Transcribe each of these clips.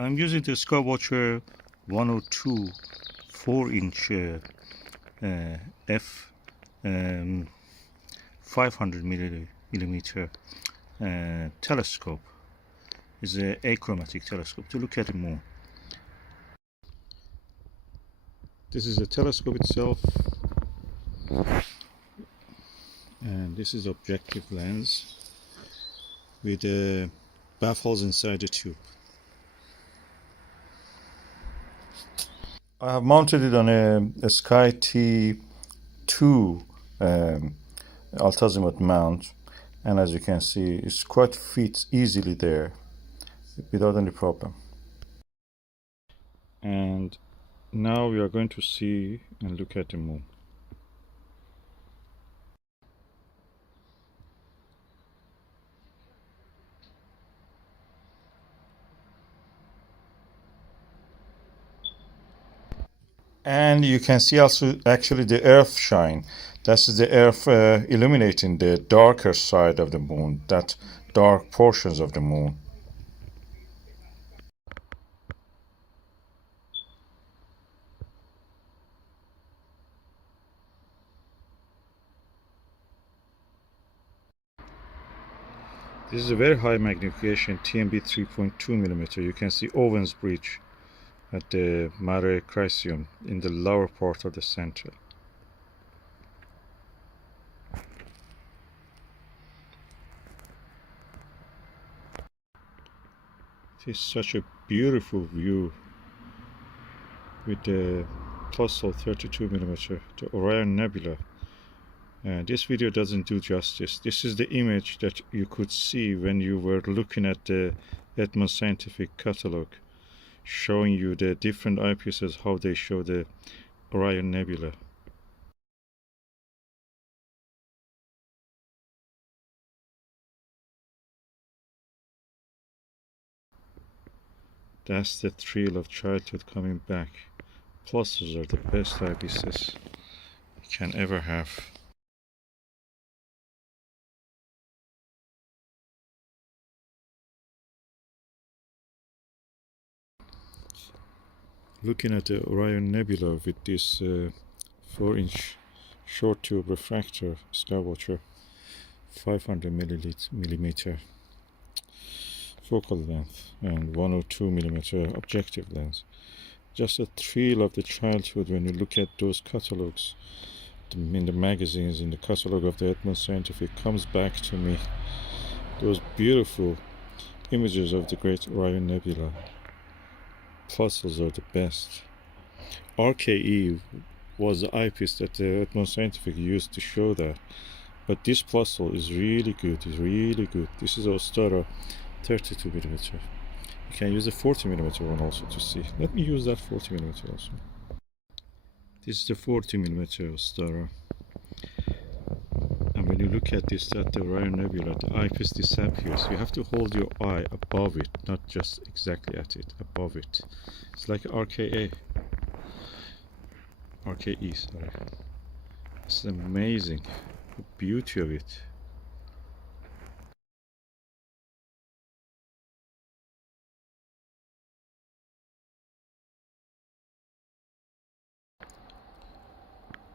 I'm using the Skywatcher 102 4-inch f 500 millimeter telescope. It's an achromatic telescope to look at the moon. This is the telescope itself, and this is the objective lens with baffles inside the tube. I have mounted it on a SkyTee-2 Alt Azimuth mount, and as you can see, it's quite fits easily there without any problem. And now we are going to see and look at the moon. And you can see also actually the earth shine. That's the earth illuminating the darker side of the moon, that dark portions of the moon. This is a very high magnification TMB 3.2mm. You can see Owen's Bridge at the Mare Crisium in the lower part of the center. It is such a beautiful view with the Plössl 32mm, the Orion Nebula. This video doesn't do justice. This is the image that you could see when you were looking at the Edmund Scientific catalog, showing you the different eyepieces, how they show the Orion Nebula. That's the thrill of childhood coming back. Plössls are the best eyepieces you can ever have. Looking at the Orion Nebula with this 4-inch short tube refractor Skywatcher 500mm focal length and 102mm objective lens. Just a thrill of the childhood when you look at those catalogs in the magazines, in the catalog of the Edmund Scientific, comes back to me. Those beautiful images of the great Orion Nebula. Plössls are the best. RKE was the eyepiece that the Edmund Scientific used to show that. But this Plössl is really good, This is Ostara 32mm. You can use the 40mm one also to see. Let me use that 40mm also. This is the 40mm Ostara. And when you look at this, at the Orion Nebula, the eyepiece disappears. You have to hold your eye above it, not just exactly at it, above it. It's like RKE, sorry. It's amazing, the beauty of it.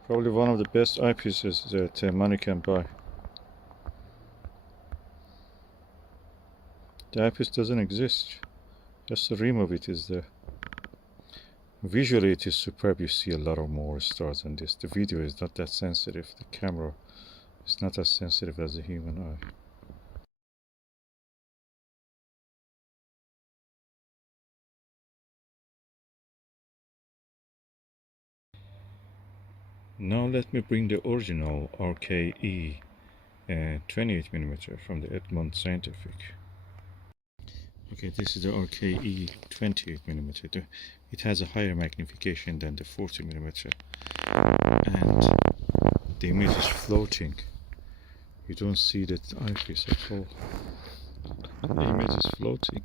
Probably one of the best eyepieces that money can buy. The eyepiece doesn't exist, just the rim of it is there. Visually it is superb. You see a lot of more stars than this. The video is not that sensitive. The camera is not as sensitive as the human eye. Now let me bring the original RKE 28mm from the Edmund Scientific. Okay, this is the RKE 28mm. It has a higher magnification than the 40mm, and the image is floating. You don't see the eyepiece at all. The image is floating.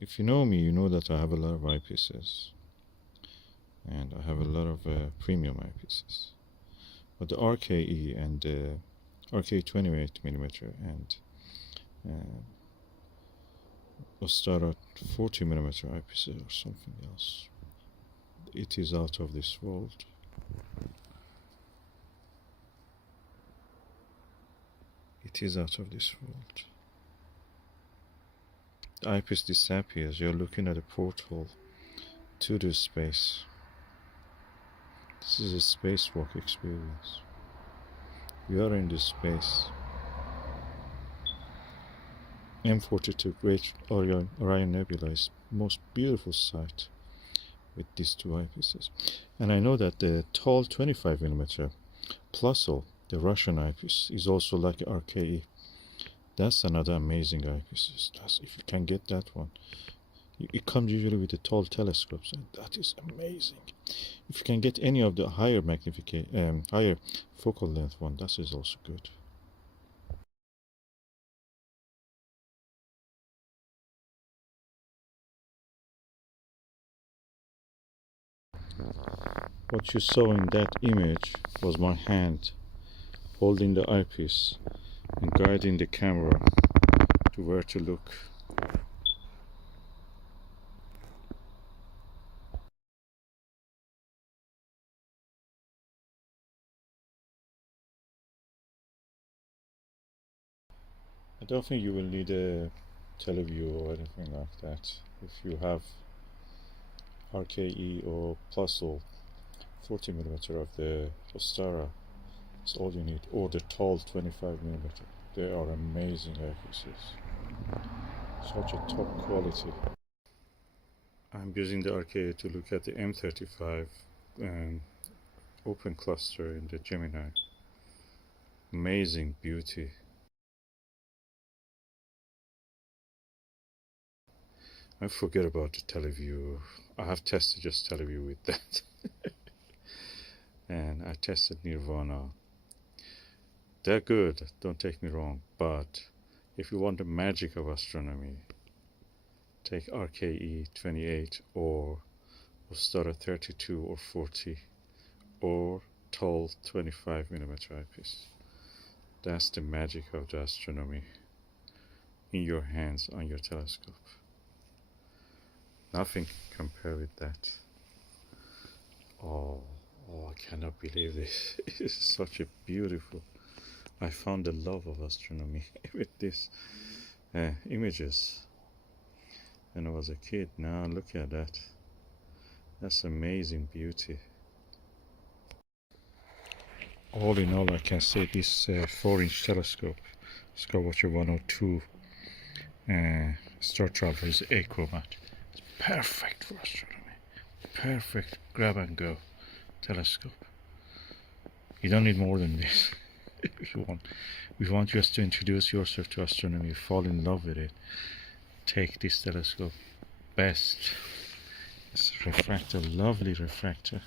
If you know me, you know that I have a lot of eyepieces. and I have a lot of premium eyepieces. But the RKE and the RKE 28mm and Ostara 40mm eyepieces or something else. It is out of this world. It is out of this world. The eyepiece disappears. You're looking at a portal to the space. This is a spacewalk experience. We are in this space. M42 Great Orion Nebula is the most beautiful sight with these two eyepieces. And I know that the tall 25mm Plössl, the Russian eyepiece, is also like RKE. That's another amazing eyepiece. If you can get that one. It comes usually with the tall telescopes, and that is amazing. If you can get any of the higher magnification, higher focal length one, that is also good. What you saw in that image was my hand holding the eyepiece and guiding the camera to where to look. I don't think you will need a teleview or anything like that if you have RKE or Plössl 40mm of the Ostara. That's all you need, or the tall 25mm. They are amazing eyepieces. Such a top quality. I'm using the RKE to look at the M35 open cluster in the Gemini. Amazing beauty. I forget about the teleview. I have tested just teleview with that. And I tested Nirvana. They're good, don't take me wrong, but if you want the magic of astronomy, take RKE 28 or Ostara 32 or 40 or tall 25mm eyepiece. That's the magic of the astronomy in your hands on your telescope. Nothing can compare with that. Oh, I cannot believe this. It's such a beautiful. I found the love of astronomy with these images when I was a kid. Now look at that. That's amazing beauty. All in all, I can say this 4-inch telescope, Skywatcher 102 Startravel, is Achromatic. It's perfect for astronomy. Perfect grab and go telescope. You don't need more than this. If you want, if you want just to introduce yourself to astronomy, fall in love with it, take this telescope. Best. It's a refractor, lovely refractor.